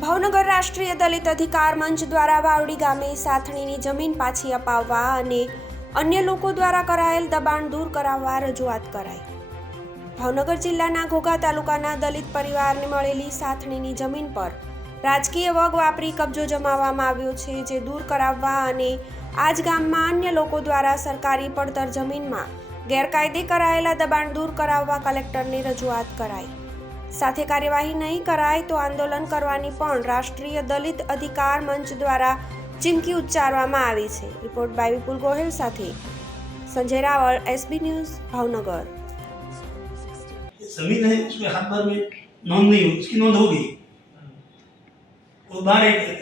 રાષ્ટ્રીય દલિત અધિકાર મંચ દ્વારા વાવડી ગામે સાથણીની જમીન પાછી અપાવવા અને અન્ય લોકો દ્વારા કરાયેલ દબાણ દૂર કરાવવા રજૂઆત કરાઈ. ભાવનગર જિલ્લાના ઘોઘા તાલુકાના દલિત પરિવારને મળેલી સાથણીની જમીન પર રાજકીય વગ વાપરી કબજો જમાવવામાં આવ્યો છે જે દૂર કરાવવા અને આ જ ગામમાં અન્ય લોકો દ્વારા સરકારી પડતર જમીનમાં ગેરકાયદે કરાયેલા દબાણ દૂર કરાવવા કલેક્ટરને રજૂઆત કરાઈ. સાથે કાર્યવાહી નહીં કરાય તો આંદોલન કરવાની પણ રાષ્ટ્રીય દલિત અધિકાર મંચ દ્વારા ચીમકી ઉચ્ચારવામાં આવી છે રિપોર્ટ બાય વિપુલ ગોહિલ સાથે સંજય રાવળ એસબી ન્યૂઝ ભાવનગર जमीन है उसमें हाथ बार में नोंद नहीं हुई उसकी नोंद हो गई वो बाहर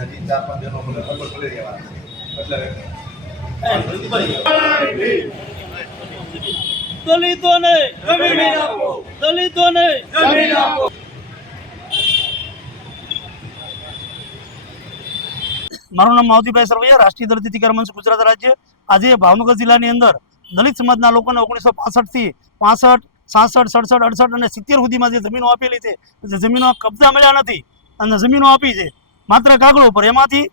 હજી ચાર પાંચ જણો મને ખબર પડી રહેવા એટલે દલિતોને જમીન આપો. દલિતોને જમીન આપો. મારું નામ માવજીભાઈ સરવૈયા રાષ્ટ્રીય દલિત અધિકાર મંચ ગુજરાત રાજ્ય. આજે ભાવનગર જિલ્લાની અંદર દલિત સમાજના લોકોને ઓગણીસો પાસઠથી પાસઠ સાસઠ સડસઠ અડસઠ અને સિત્તેર સુધીમાં જે જમીનો આપેલી છે જે જમીનો કબજા મળ્યા નથી અને જમીનો આપી છે માત્ર કાગળ ઉપર. એમાંથી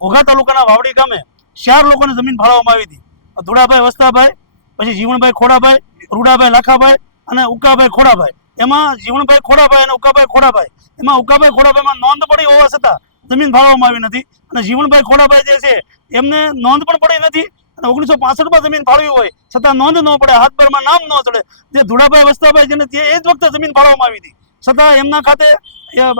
ઘોઘા તાલુકાના વાવડી ગામે ચાર લોકોને જમીન ફાળવવામાં આવી હતી. ધુડાભાઈ વસ્તાભાઈ, પછી જીવણભાઈ ખોડાભાઈ, રૂડાભાઈ, લાખાભાઈ અને ઉકાભાઈ ખોડાભાઈ. એમાં જીવણભાઈ ખોડાભાઈ અને ઉકાભાઈ ખોડાભાઈ. એમાં ઉકાભાઈ ખોડાભાઈમાં નોંધ પડી હોવા છતાં જમીન ફાળવવામાં આવી નથી. અને જીવણભાઈ ખોડાભાઈ જે છે, એમને નોંધ પણ પડી નથી. અને ઓગણીસો પાસઠમાં જમીન ફાળવી હોય, છતાં નોંધ ન પડે હાથભરમાં નામ ન ચડે. જે ધુડાભાઈ વસ્તાભાઈ જેને તે એ જ વખતે જમીન ફાળવવામાં આવી હતી. છતાં એમના ખાતે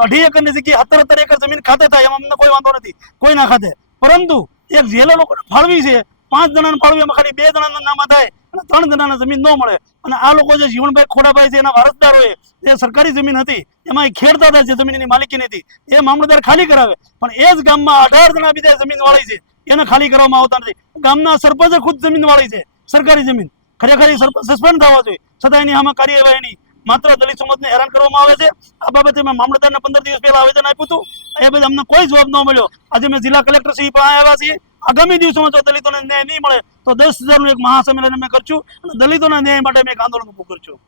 અઢી એકરની જગ્યાએ સત્તર સત્તર એકર જમીન ખાતે થાય, એમાં અમને કોઈ વાંધો નથી કોઈના ખાતે. પરંતુ એક જેલો લોકોને ફાળવી છે, પાંચ જણાને ફાળવી, એમાં ખાલી બે જણાના નામ થાય અને ત્રણ જણાને જમીન ન મળે. અને આ લોકો જે જીવનભાઈ ખોડાભાઈ છે, એના વારસદારોએ જે સરકારી જમીન હતી, એમાં એ ખેડતા હતા જે જમીન એની માલિકીની હતી, એ મામલતદાર ખાલી કરાવે. પણ એ જ ગામમાં અઢાર જણા બીજા જમીન વાળી છે, એને ખાલી કરવામાં આવતા નથી. ગામના સરપંચે ખુદ જમીન વાળી છે, સરકારી જમીન. ખરેખર સસ્પેન્ડ થવા જોઈએ. છતાં એની આમાં કાર્યવાહી નહીં. માત્ર દલિત સમાજને હેરાન કરવામાં આવે છે. આ બાબતે મેં મામલતદારને પંદર દિવસ પહેલા આવેદન આપ્યું હતું. એ પછી અમને કોઈ જવાબ ન મળ્યો. આજે મેં જિલ્લા કલેક્ટર શ્રી પાસે આવ્યા છીએ. આગામી દિવસોમાં જો દલિતોને ન્યાય નહીં મળે, તો દસ હજારનું એક મહાસંમેલન અમે કરશું અને દલિતોના ન્યાય માટે મેં એક આંદોલન ઊભું કરશું.